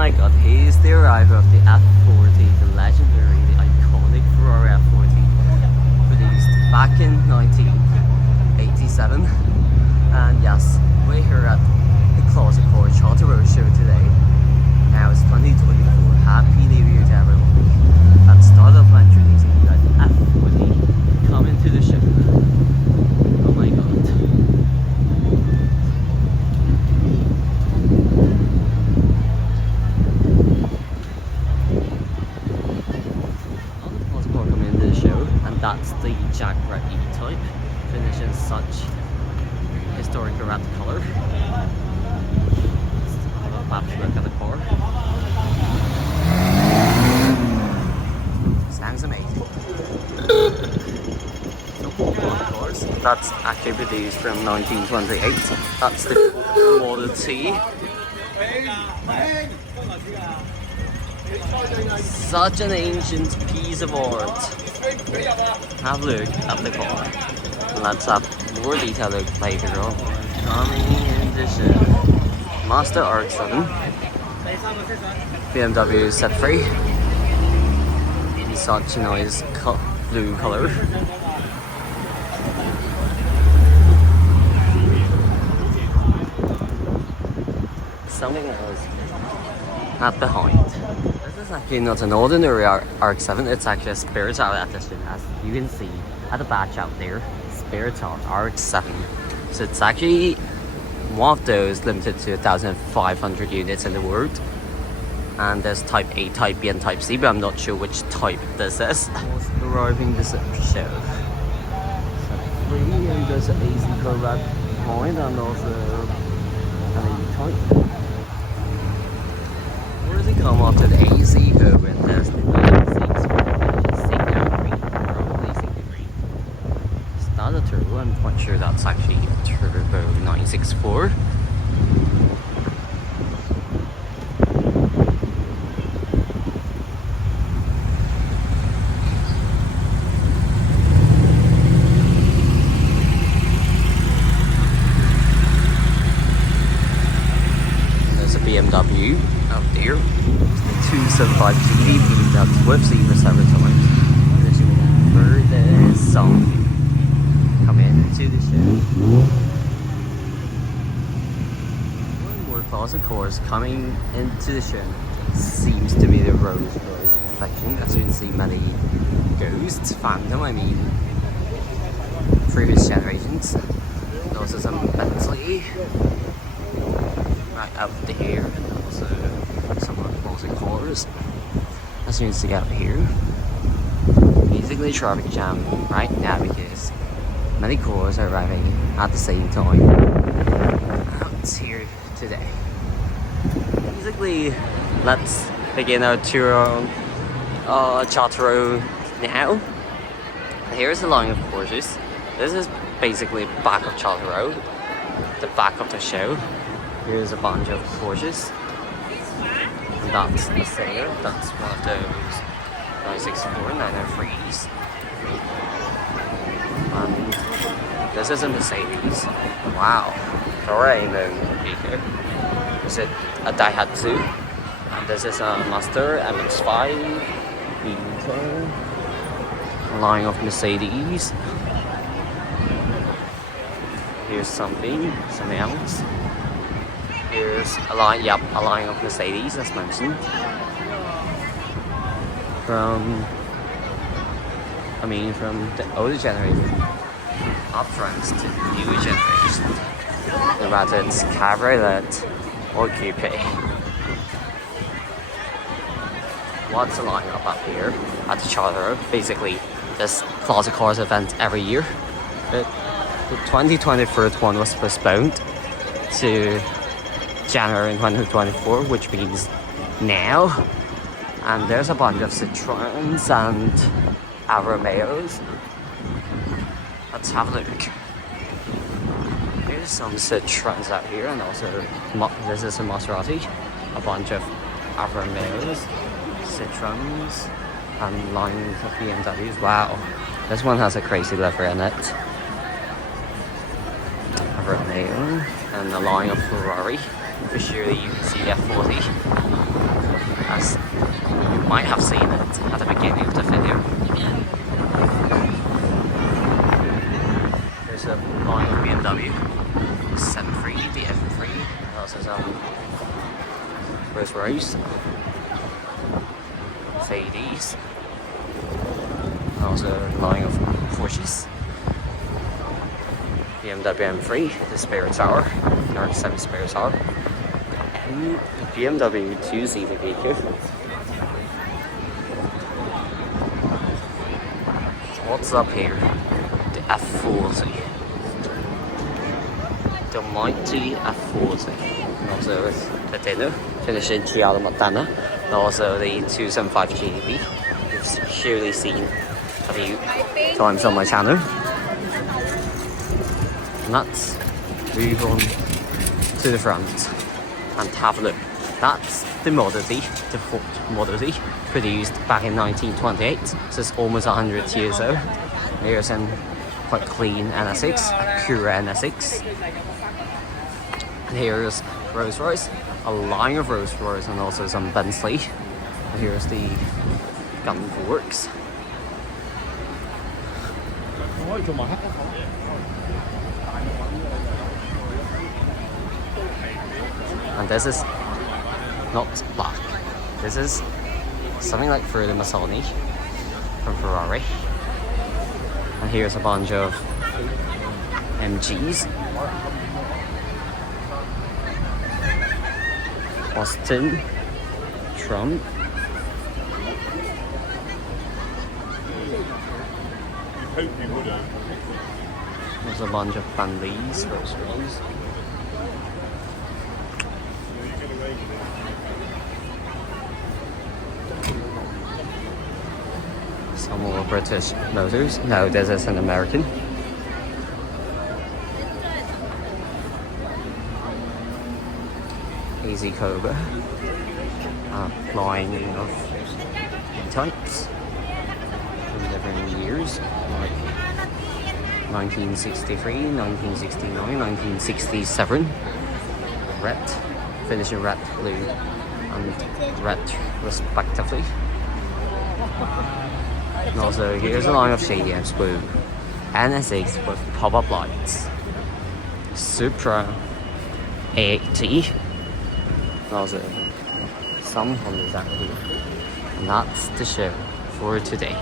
my god, here's the arrival of the F40, the legendary, the iconic Ferrari F40, produced back in 1987. And yes, we're here at the Closet Core Charter Road show today. Now it's 2024. Happy New Year to everyone. Let's start off by introducing you guys F40 coming to the show. Oh my god. That's the Jaguar E-Type, finished in such historic red colour. Let's have a map look at the car. Sounds amazing. Of course, that's actually produced from 1928. That's the Model T. Such an ancient piece of art. Have a look at the car. Let's have more detailed look later on. Coming in the show, Mazda RX-7, BMW Z3 in such a nice blue color. Something else at behind. This is actually not an ordinary RX-7, it's actually a Spirital edition, as you can see at the badge out there, Spirital RX-7. So it's actually one of those limited to 1,500 units in the world. And there's Type A, Type B and Type C, but I'm not sure which type this is. Arriving this show. So free, and there's an AC Corvette behind and also an E-Type. Where does he come after the AC go and there's the Is that a turbo? I'm quite sure that's actually a Turbo 964. There's a BMW out there. 275 GDP, that's with Zebra several times. For the song come into the show. One more Closet Cores coming into the show seems to be the Rolls Royce section. As you can see, many Ghosts, Phantom, I mean previous generations. And also some Bentley right out there, and also some of the Closet Cores. As you can see out here, basically traffic jam right now because many cars are arriving at the same time out here today. Basically, let's begin our tour on Charter Road now. Here's the line of Porsches. This is basically back of Charter Road, the back of the show. Here's a bunch of Porsches. And that's the Sailor. That's one of those 964 903s. And this is a Mercedes. Wow. Rainbow vehicle. Is it a Daihatsu? And this is a Mazda MX-5 vehicle. A line of Mercedes. Here's something else. Here's a line of Mercedes as mentioned. From the older generation upfront to the newer generation. Whether it's Cabriolet or Coupe. What's the lineup up here at the Charter Road? Basically, this Closet Cores event every year. But the 2023 one was postponed to January 2024, which means now. And there's a bunch of Citroens and Alfa Romeos. Let's have a look. Here's some Citroens out here, and also this is a Maserati. A bunch of Alfa Romeos, Citroens, and lines of BMWs. Wow, this one has a crazy leather in it. Alfa Romeo, and a line of Ferrari. For sure, you can see the F40. might have seen it at the beginning of the video. There's a line of BMW 73, the M3, and also some Rolls-Royce, Mercedes, and also a line of Porsches. BMW M3, the spare tire, or 7 spare tire, and the BMW 2-seater vehicle. So what's up here? The F40. The mighty F40. And also with the Dino, finished in Giada Montana, and also the 275 GTB. You've surely seen a few times on my channel. And let's move on to the front and have a look. That's the Model D, the Ford Model D, produced back in 1928, so it's almost 100 years old. Here's a quite clean NSX, Acura NSX. And here's Rolls-Royce, a line of Rolls-Royce, and also some Bentley. And here's the gun works. And this is not black. This is something like Ferruccio Masoni from Ferrari. And here's a bunch of MGs. Austin, Trump. There's a bunch of Bentleys, Rolls-Royce. Some more British Motors. No, this is an American. AZ Cobra. Line of types from different years, like 1963, 1969, 1967. Red, finishing red, blue, and red respectively. And also here's a line of Shady M's Blue NSX with pop-up lights, Supra AT, and also some Hondas out here. And that's the show for today.